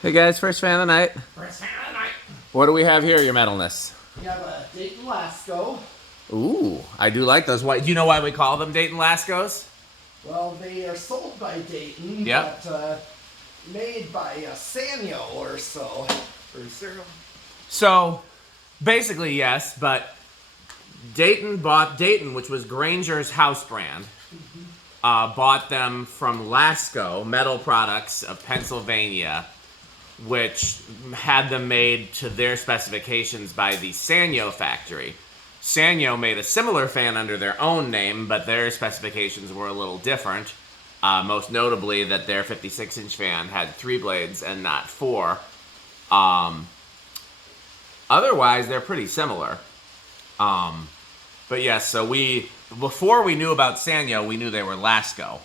Hey guys, first fan of the night. First fan of the night. What do we have here, your metalness? We have a Dayton Lasko. Ooh, I do like those. Why? Do you know why we call them Dayton Laskos? Well, they are sold by Dayton, Yep. but made by Sanyo or so. Or Cyril. So, basically, yes, but Dayton bought Dayton, which was Grainger's house brand, bought them from Lasko Metal Products of Pennsylvania, which had them made to their specifications by the Sanyo factory. Sanyo made a similar fan under their own name, but their specifications were a little different. Most notably that their 56-inch fan had 3 blades and not 4. Otherwise, they're pretty similar. But yes, so before we knew about Sanyo, we knew they were Lasko.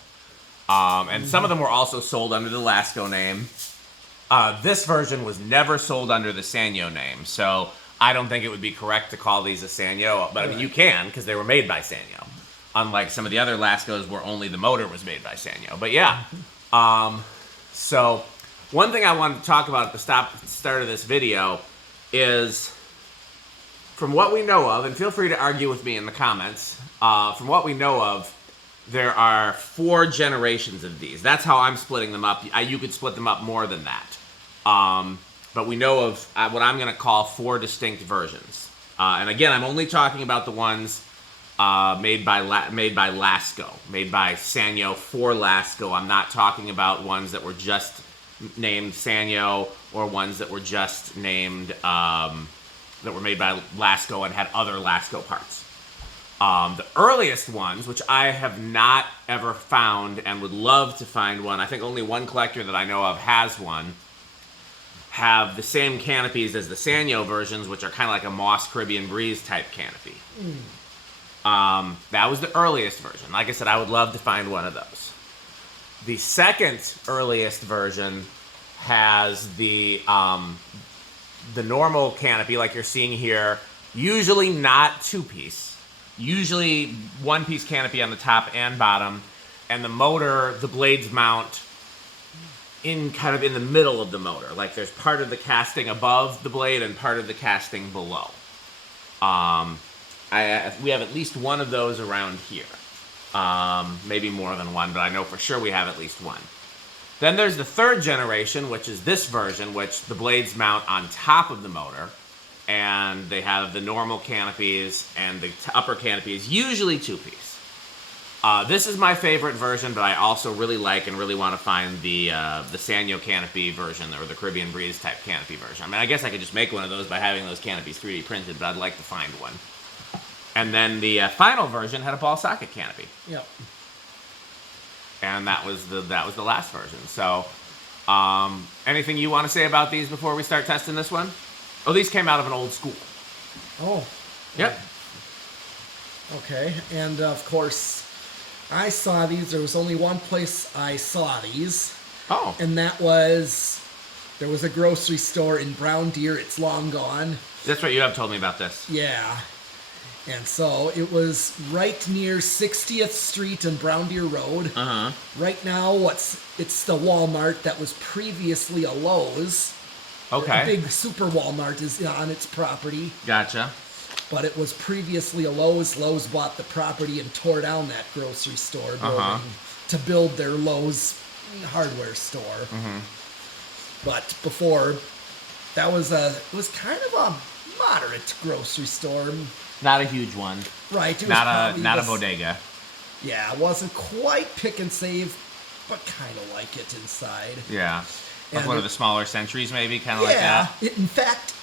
And some of them were also sold under the Lasko name. This version was never sold under the Sanyo name, so I don't think it would be correct to call these a Sanyo, but I mean, you can, because they were made by Sanyo. Unlike some of the other Laskos where only the motor was made by Sanyo. But yeah, so one thing I wanted to talk about at the start of this video is, from what we know of, and feel free to argue with me in the comments, from what we know of, there are 4 generations of these. That's how I'm splitting them up. You could split them up more than that. But we know of what I'm going to call 4 distinct versions. And again, I'm only talking about the ones made by Lasko, made by Sanyo for Lasko. I'm not talking about ones that were just named Sanyo or ones that were just named that were made by Lasko and had other Lasko parts. The earliest ones, which I have not ever found and would love to find one, I think only one collector that I know of has one, have the same canopies as the Sanyo versions, which are kind of like a Moss Caribbean Breeze type canopy. That was the earliest version. Like I said, I would love to find one of those. The second earliest version has the normal canopy, like you're seeing here, usually not 2-piece. Usually 1-piece canopy on the top and bottom, and the motor, the blades mount kind of in the middle of the motor. Like there's part of the casting above the blade and part of the casting below. We have at least one of those around here. Maybe more than one, but I know for sure we have at least one. Then there's the third generation, which is this version, which the blades mount on top of the motor. And they have the normal canopies, and the upper canopy is usually 2-piece. This is my favorite version, but I also really like and really want to find the Sanyo canopy version, or the Caribbean Breeze type canopy version. I mean, I guess I could just make one of those by having those canopies 3D printed, but I'd like to find one. And then the final version had a ball socket canopy. Yep. And that was the last version. So, anything you want to say about these before we start testing this one? Oh, these came out of an old school. Oh. Yep. Okay, and of course, I saw these. There was only one place I saw these. Oh. And there was a grocery store in Brown Deer. It's long gone. That's right, you have told me about this. Yeah. And so it was right near 60th Street and Brown Deer Road. Uh-huh. Right now, it's the Walmart that was previously a Lowe's. Okay. A big super Walmart is on its property. Gotcha. But it was previously a Lowe's. Lowe's bought the property and tore down that grocery store building to build their Lowe's hardware store. But before, it was kind of a moderate grocery store. Not a huge one. Right. It Not was a bodega. Yeah, it wasn't quite pick and save, but kind of like it inside. Yeah. Like And one of the smaller Centuries, maybe, kind of like that. In fact,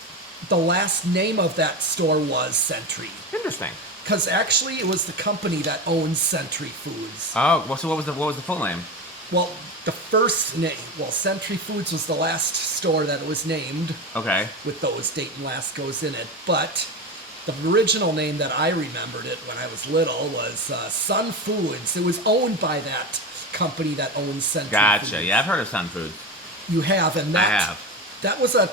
the last name of that store was Century. Interesting. Because actually, it was the company that owns Century Foods. Oh, well, so what was the full name? Well, the first name, Century Foods was the last store that it was named. Okay. With those Dayton Laskos in it. But the original name that I remembered it when I was little was Sun Foods. It was owned by that company that owns Century Foods. Gotcha. Yeah, I've heard of Sun Food. You have, and I have. That was a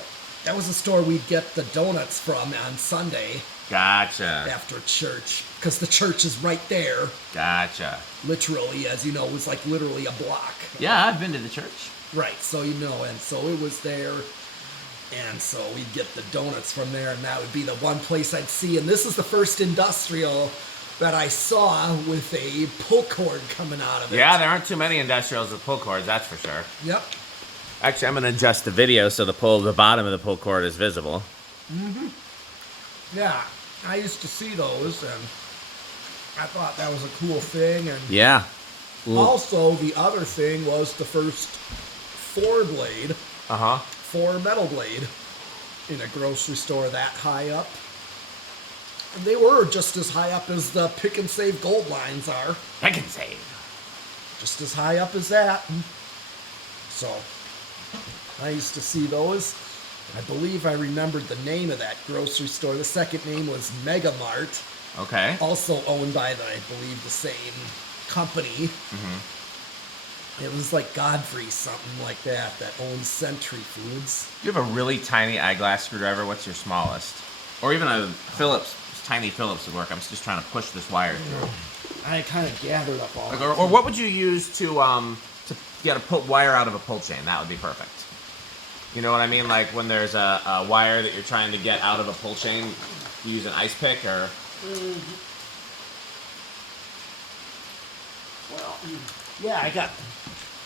store we'd get the donuts from on Sunday. Gotcha. After church, because the church is right there. Gotcha. Literally, as you know, it was like literally a block. Yeah, I've been to the church. Right, so and so it was there, and so we'd get the donuts from there, and that would be the one place I'd see. And this is the first industrial that I saw with a pull cord coming out of it. Yeah, there aren't too many industrials with pull cords, that's for sure. Yep. Actually, I'm going to adjust the video so the bottom of the pull cord is visible. Yeah, I used to see those, and I thought that was a cool thing. And Yeah. also, the other thing was the first four-blade, four metal blade in a grocery store that high up. And they were just as high up as the Pick and Save gold lines are. Pick and Save. Just as high up as that. So, I used to see those. I believe I remembered the name of that grocery store. The second name was Mega Mart. Okay. Also owned by, I believe, the same company. It was like Godfrey, something like that owns Century Foods. You have a really tiny eyeglass screwdriver. What's your smallest? Or even a Phillips, tiny Phillips would work. I'm just trying to push this wire through. I kind of gathered up all. Or what would you use to get a wire out of a pull chain? That would be perfect. You know what I mean? Like when there's a wire that you're trying to get out of a pull chain, you use an ice pick or. Well, yeah, I got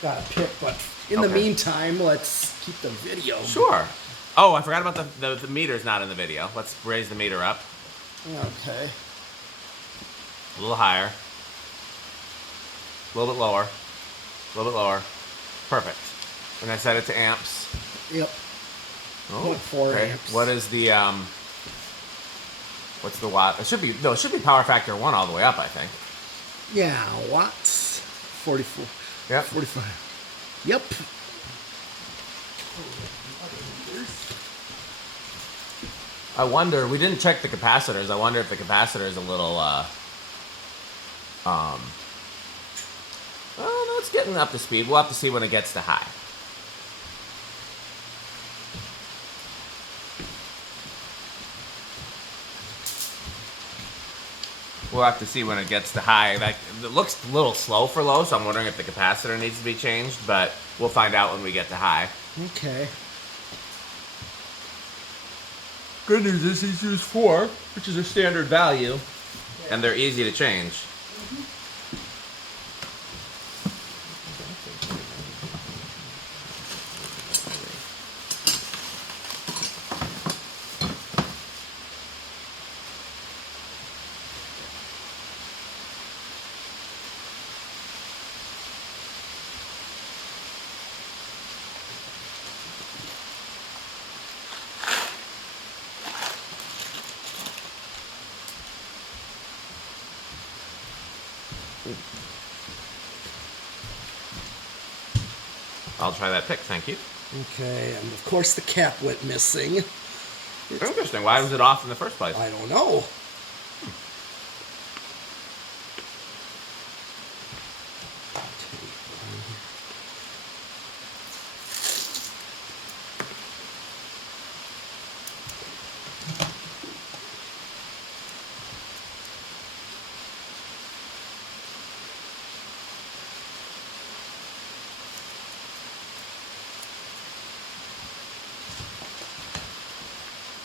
a pick, but in the meantime, let's keep the video. Sure. Oh, I forgot about the meter's not in the video. Let's raise the meter up. Okay. A little higher. A little bit lower. A little bit lower. Perfect. And I set it to amps. Yep. Oh, 4 okay. amps. What is the what's the watt? It should be power factor 1 all the way up, I think. Yeah, watts. 44. Yep. 45. Yep. I wonder, we didn't check the capacitors. I wonder if the capacitor is a little oh no, it's getting up to speed. We'll have to see when it gets to high. We'll have to see when it gets to high. It looks a little slow for low, so I'm wondering if the capacitor needs to be changed, but we'll find out when we get to high. Okay. Good news is he's used 4, which is a standard value, and they're easy to change. I'll try that pick, thank you. Okay, and of course the cap went missing. Interesting. Why was it off in the first place? I don't know.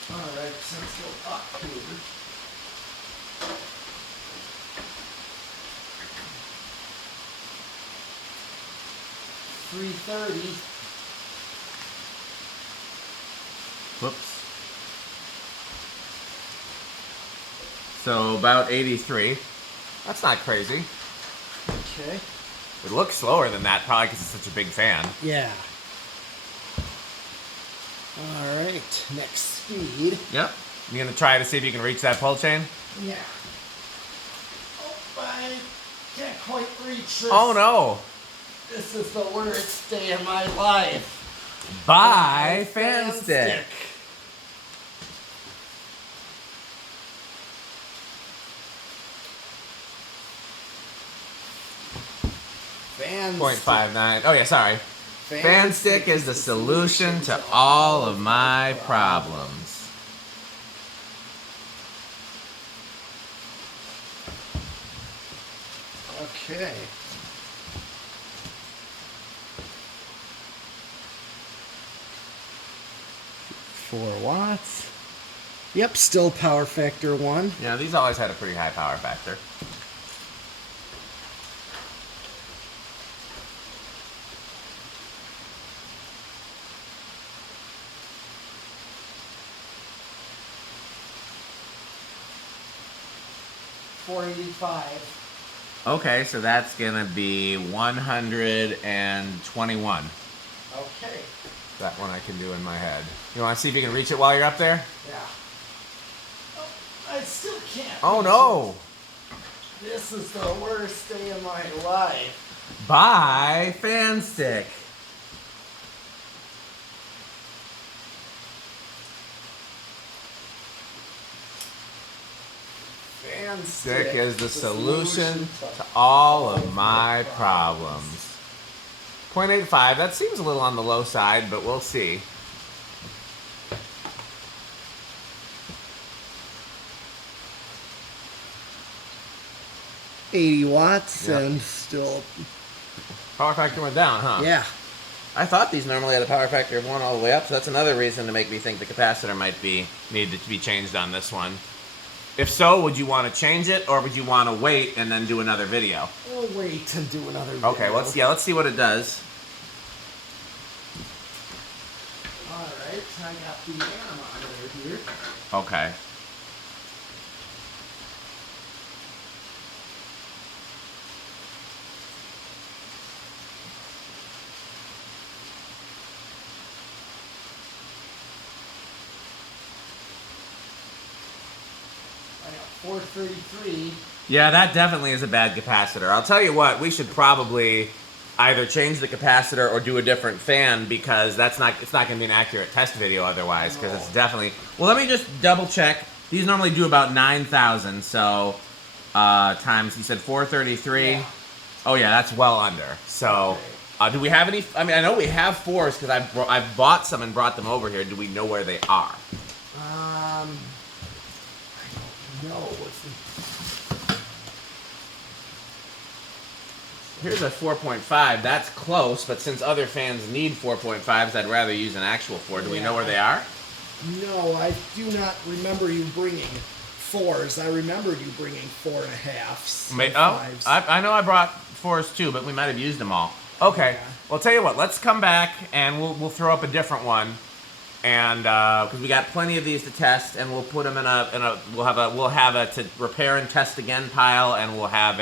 Alright, so let's go up here. $330. Whoops. So about 83. That's not crazy. Okay. It looks slower than that, probably because it's such a big fan. Yeah. Alright, next speed. Yep. You gonna try to see if you can reach that pull chain? Yeah. Oh, I can't quite reach this. Oh no! This is the worst day of my life. Bye, fan stick. Fan 0.59. Oh yeah, sorry. Fan stick is the solution to all of my problems. Okay. 4 watts. Yep, still power factor 1. Yeah, these always had a pretty high power factor. $485. Okay, so that's gonna be 121. Okay. That one I can do in my head. You want to see if you can reach it while you're up there? Yeah. Oh, I still can't. Oh no! This is the worst day of my life. Buy fan stick. Fan Stick is the solution to all of my problems. 0.85, that seems a little on the low side, but we'll see. $80 Yep. and still. Power factor went down, huh? Yeah. I thought these normally had a power factor of 1 all the way up, so that's another reason to make me think the capacitor might be needed to be changed on this one. If so, would you want to change it, or would you want to wait and then do another video? We'll wait and do another video. Okay, let's see what it does. Alright, I got the anemometer here. Okay. I got 433. Yeah, that definitely is a bad capacitor. I'll tell you what, we should probably either change the capacitor or do a different fan, because it's not going to be an accurate test video otherwise, because it's definitely... Well, let me just double check. These normally do about 9,000, so times, you said 433. Yeah. Oh yeah, that's well under. So, do we have any... I mean, I know we have 4s because I've bought some and brought them over here. Do we know where they are? I don't know. Here's a 4.5. That's close, but since other fans need 4.5s, I'd rather use an actual 4. Do we know where they are? No, I do not remember you bringing 4s. I remembered you bringing 4.5s. and 5s. I know I brought 4s too, but we might have used them all. Okay. Yeah. Well, tell you what. Let's come back and we'll throw up a different one, and because we got plenty of these to test, and we'll put them in a we'll have a to repair and test again pile, and we'll have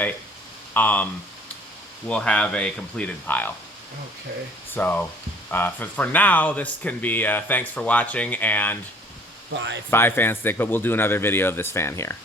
a completed pile. Okay. So, for now, this can be thanks for watching and Bye. buy fan stick, but we'll do another video of this fan here.